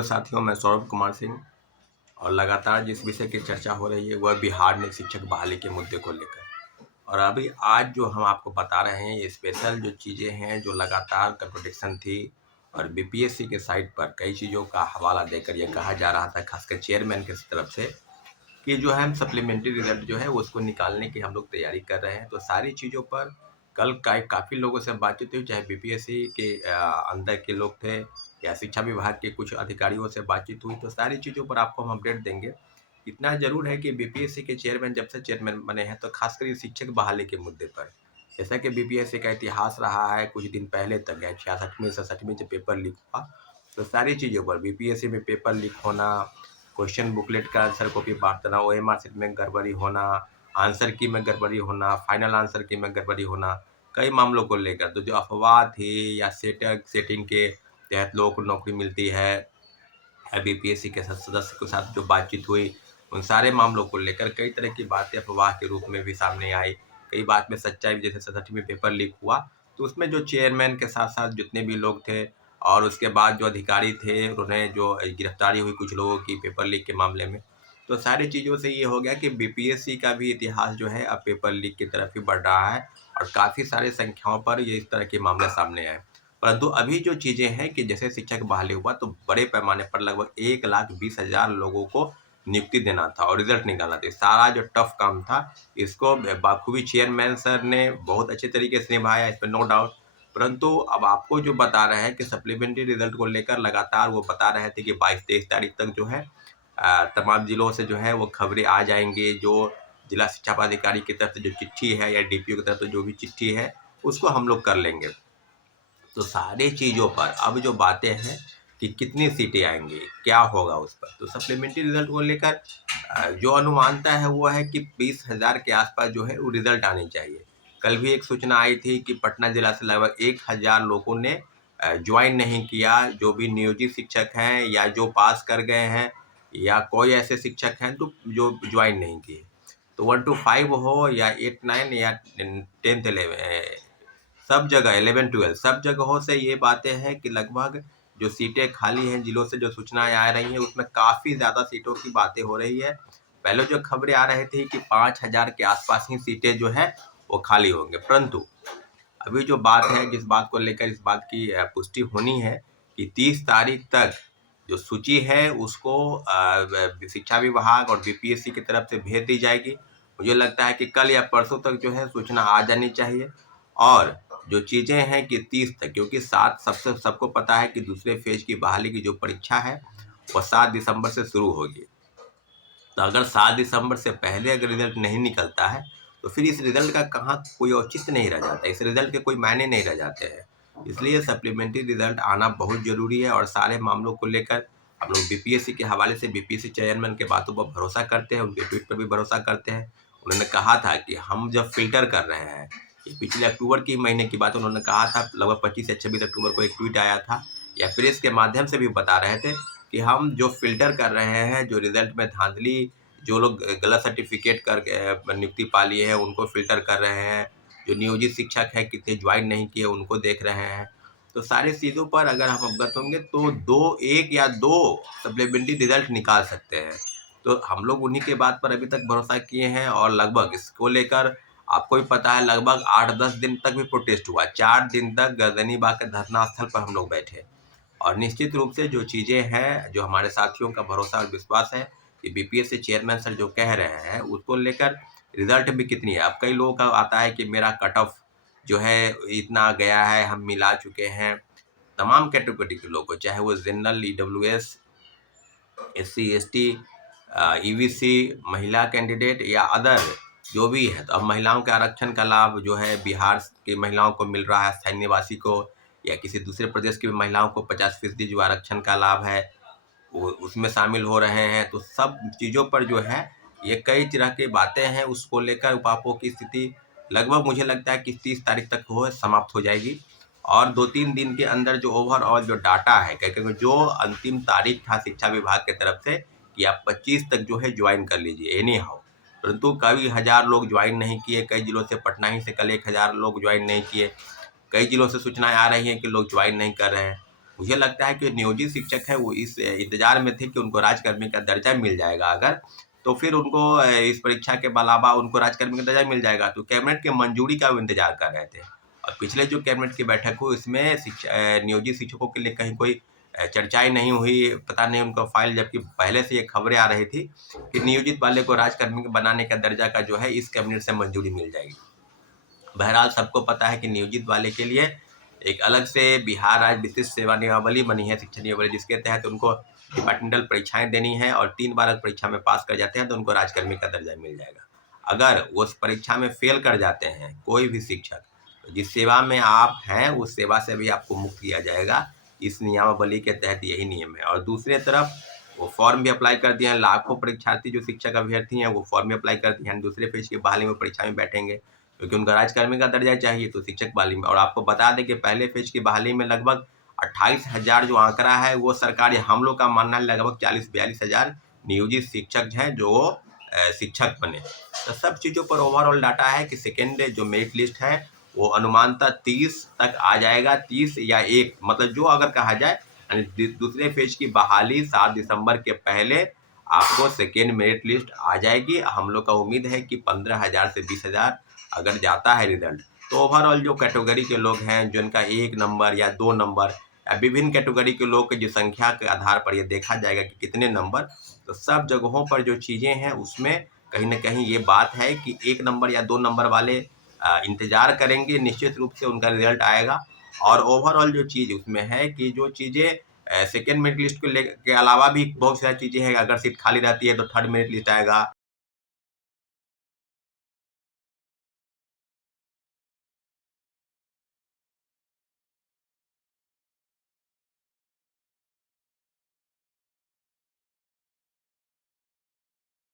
Hello साथियों, मैं सौरभ कुमार सिंह और लगातार जिस विषय की चर्चा हो रही है वह बिहार में शिक्षक बहाली के मुद्दे को लेकर। और अभी आज जो हम आपको बता रहे हैं ये स्पेशल जो चीज़ें हैं जो लगातार कंट्रोडिक्शन थी और बीपीएससी के साइट पर कई चीज़ों का हवाला देकर ये कहा जा रहा था, खासकर चेयरमैन की तरफ से, कि जो है हम सप्लीमेंट्री रिजल्ट जो है उसको निकालने की हम लोग तैयारी कर रहे हैं। तो सारी चीज़ों पर कल काफ़ी लोगों से बातचीत हुई, चाहे बीपीएससी के अंदर के लोग थे या शिक्षा विभाग के कुछ अधिकारियों से बातचीत हुई। तो सारी चीज़ों पर आपको हम अपडेट देंगे। इतना ज़रूर है कि बीपीएससी के चेयरमैन जब से चेयरमैन बने हैं तो खासकर ये शिक्षक बहाली के मुद्दे पर, जैसा कि बीपीएससी का इतिहास रहा है कुछ दिन पहले तक गया 66वीं 67वीं जब पेपर लीक हुआ, तो सारी चीज़ों पर बीपीएससी में पेपर लीक होना, क्वेश्चन बुकलेट का आंसर कॉपी बांटना, ओएमआर शीट में गड़बड़ी होना, आंसर की में गड़बड़ी होना, फाइनल आंसर की में गड़बड़ी होना, कई मामलों को लेकर तो जो अफवाह थी या सेटिंग के तहत लोगों को नौकरी मिलती है या बीपीएससी के सदस्य के साथ जो बातचीत हुई, उन सारे मामलों को लेकर कई तरह की बातें अफवाह के रूप में भी सामने आई। कई बात में सच्चाई भी, जैसे 67वीं पेपर लीक हुआ तो उसमें जो चेयरमैन के साथ साथ जितने भी लोग थे और उसके बाद जो अधिकारी थे उन्हें जो गिरफ्तारी हुई कुछ लोगों की पेपर लीक के मामले में, तो सारी चीज़ों से ये हो गया कि बीपीएससी का भी इतिहास जो है अब पेपर लीक की तरफ ही बढ़ रहा है और काफ़ी सारी संख्याओं पर ये इस तरह के मामले सामने आए। परंतु अभी जो चीज़ें हैं कि जैसे शिक्षक बहाली हुआ तो बड़े पैमाने पर लगभग 1,20,000 लोगों को नियुक्ति देना था और रिजल्ट निकालना था। सारा जो टफ काम था इसको बाखूबी चेयरमैन सर ने बहुत अच्छे तरीके से निभाया, इस पर नो डाउट। परंतु अब आपको जो बता रहे हैं कि सप्लीमेंट्री रिजल्ट को लेकर लगातार वो बता रहे थे कि 22-23 तारीख तक जो है तमाम जिलों से जो है वो खबरें आ जाएंगी। जो जिला शिक्षा पदाधिकारी की तरफ से जो चिट्ठी है या डीपीओ की तरफ से जो भी चिट्ठी है उसको हम लोग कर लेंगे। तो सारी चीज़ों पर अब जो बातें हैं कि कितनी सीटें आएंगी, क्या होगा उस पर, तो सप्लीमेंट्री रिजल्ट को लेकर जो अनुमानता है वो है कि 20,000 के आसपास जो है वो रिजल्ट आनी चाहिए। कल भी एक सूचना आई थी कि पटना जिला से लगभग 1,000 लोगों ने ज्वाइन नहीं किया, जो भी नियोजित शिक्षक हैं या जो पास कर गए हैं या कोई ऐसे शिक्षक हैं तो जो ज्वाइन नहीं किए। तो 1 to 5 हो या 8-9 या 10th-11 सब जगह 11-12 सब जगहों से ये बातें हैं कि लगभग जो सीटें खाली हैं जिलों से जो सूचनाएं आ रही हैं उसमें काफ़ी ज़्यादा सीटों की बातें हो रही है। पहले जो खबरें आ रही थी कि 5,000 के आसपास ही सीटें जो है वो खाली होंगे, परंतु अभी जो बात है जिस बात को लेकर इस बात की पुष्टि होनी है कि 30 तारीख तक जो सूची है उसको शिक्षा विभाग और बीपीएससी की तरफ से भेज दी जाएगी। मुझे लगता है कि कल या परसों तक जो है सूचना आ जानी चाहिए। और जो चीज़ें हैं कि 30 तक, क्योंकि 7 सबको पता है कि दूसरे फेज की बहाली की जो परीक्षा है वह 7 दिसंबर से शुरू होगी। तो अगर 7 दिसंबर से पहले अगर रिजल्ट नहीं निकलता है तो फिर इस रिजल्ट का कहाँ कोई औचित्य नहीं रह जाता, इस रिजल्ट के कोई मायने नहीं रह जाते हैं। इसलिए सप्लीमेंट्री रिजल्ट आना बहुत ज़रूरी है और सारे मामलों को लेकर हम लोग बीपीएससी के हवाले से बीपीएससी चेयरमैन के बातों पर भरोसा करते हैं, उनके ट्वीट पर भी भरोसा करते हैं। उन्होंने कहा था कि हम जब फिल्टर कर रहे हैं, ये पिछले अक्टूबर की महीने की बात उन्होंने कहा था, लगभग 25 या 26 अक्टूबर को एक ट्वीट आया था या प्रेस के माध्यम से भी बता रहे थे कि हम जो फिल्टर कर रहे हैं, जो रिजल्ट में धांधली, जो लोग गलत सर्टिफिकेट करके नियुक्ति पा लिए हैं उनको फिल्टर कर रहे हैं, जो नियोजित शिक्षक हैं कितने ज्वाइन नहीं किए उनको देख रहे हैं। तो सारी चीज़ों पर अगर हम अवगत होंगे तो 1 या 2 सप्लीमेंट्री रिजल्ट निकाल सकते हैं। तो हम लोग उन्हीं के बात पर अभी तक भरोसा किए हैं और लगभग इसको लेकर आपको भी पता है लगभग 8-10 दिन तक भी प्रोटेस्ट हुआ। 4 दिन तक गर्दनीबाग के धरना स्थल पर हम लोग बैठे और निश्चित रूप से जो चीज़ें हैं, जो हमारे साथियों का भरोसा और विश्वास है कि बीपीएससी चेयरमैन सर जो कह रहे हैं उसको लेकर रिजल्ट भी कितनी है। अब कई लोगों का आता है कि मेरा कट ऑफ जो है इतना गया है, हम मिला चुके हैं। तमाम कैटेगरी के लोगों को, चाहे वो general, EWS, SC, ST, EVC, महिला कैंडिडेट या अदर जो भी है, तो अब महिलाओं के आरक्षण का लाभ जो है बिहार की महिलाओं को मिल रहा है, स्थायी निवासी को या किसी दूसरे प्रदेश की महिलाओं को 50% जो आरक्षण का लाभ है वो उसमें शामिल हो रहे हैं। तो सब चीज़ों पर जो है ये कई तरह की बातें हैं, उसको लेकर उपापों की स्थिति लगभग मुझे लगता है कि 30 तारीख तक वो समाप्त हो जाएगी और 2-3 दिन के अंदर जो ओवरऑल जो डाटा है, क्योंकि जो अंतिम तारीख था शिक्षा विभाग की तरफ से कि आप 25 तक जो है ज्वाइन कर लीजिए एनी हाउ, परंतु कई हज़ार लोग ज्वाइन नहीं किए। कई जिलों से, पटना ही से कल 1,000 लोग ज्वाइन नहीं किए। कई जिलों से सूचनाएं आ रही हैं कि लोग ज्वाइन नहीं कर रहे हैं। मुझे लगता है कि नियोजित शिक्षक है वो इस इंतजार में थे कि उनको राज्यकर्मी का दर्जा मिल जाएगा अगर, तो फिर उनको इस परीक्षा के अलावा उनको राज्यकर्मी का दर्जा मिल जाएगा, तो कैबिनेट की मंजूरी का वो इंतजार कर रहे थे। और पिछले जो कैबिनेट की बैठक हुई उसमें नियोजित शिक्षकों के लिए कहीं कोई चर्चाएं नहीं हुई, पता नहीं उनका फाइल, जबकि पहले से ये खबरें आ रही थी कि नियोजित वाले को राज्यकर्मी बनाने का दर्जा का जो है इस कैबिनेट से मंजूरी मिल जाएगी। बहरहाल सबको पता है कि नियोजित वाले के लिए एक अलग से बिहार राज्य विशिष्ट सेवा नियमावली बनी है, शिक्षा नियमावली, जिसके तहत उनको डिपार्टमेंटल परीक्षाएं देनी है और 3 बार अगर परीक्षा में पास कर जाते हैं तो उनको राज्यकर्मी का दर्जा मिल जाएगा। अगर वो उस परीक्षा में फेल कर जाते हैं कोई भी शिक्षक, तो जिस सेवा में आप हैं उस सेवा से भी आपको मुक्त किया जाएगा। इस नियमावली के तहत यही नियम है। और दूसरी तरफ वो फॉर्म भी अप्लाई कर दिए हैं, लाखों परीक्षार्थी जो शिक्षक अभ्यर्थी हैं वो फॉर्म भी अप्लाई कर दिए हैं, दूसरे फेज की बहाली में परीक्षा में बैठेंगे क्योंकि उनका राज्यकर्मी का दर्जा चाहिए, तो शिक्षक बहाली में। और आपको बता दें कि पहले फेज की बहाली में लगभग 28,000 जो आंकड़ा है वो सरकारी, हम लोग का मानना है लगभग 40-42,000 नियोजित शिक्षक हैं जो शिक्षक बने। तो सब चीज़ों पर ओवरऑल डाटा है कि सेकेंड जो मेरिट लिस्ट है वो अनुमानतः 30 तक आ जाएगा, 30 या 1, मतलब जो अगर कहा जाए यानी दूसरे फेज की बहाली 7 दिसंबर के पहले आपको सेकेंड मेरिट लिस्ट आ जाएगी। हम लोग का उम्मीद है कि 15,000 से 20,000 अगर जाता है रिजल्ट, तो ओवरऑल जो कैटेगरी के लोग हैं जिनका 1 नंबर या 2 नंबर या विभिन्न कैटेगरी के लोग की संख्या के आधार पर ये देखा जाएगा कि कितने नंबर, तो सब जगहों पर जो चीज़ें हैं उसमें कहीं न कहीं ये बात है कि 1 नंबर या 2 नंबर वाले इंतज़ार करेंगे, निश्चित रूप से उनका रिजल्ट आएगा। और ओवरऑल जो चीज़ उसमें है कि जो चीज़ें सेकेंड मेरिट लिस्ट के अलावा भी बहुत सारी चीज़ें हैं, अगर सीट खाली रहती है तो थर्ड मेरिट लिस्ट आएगा।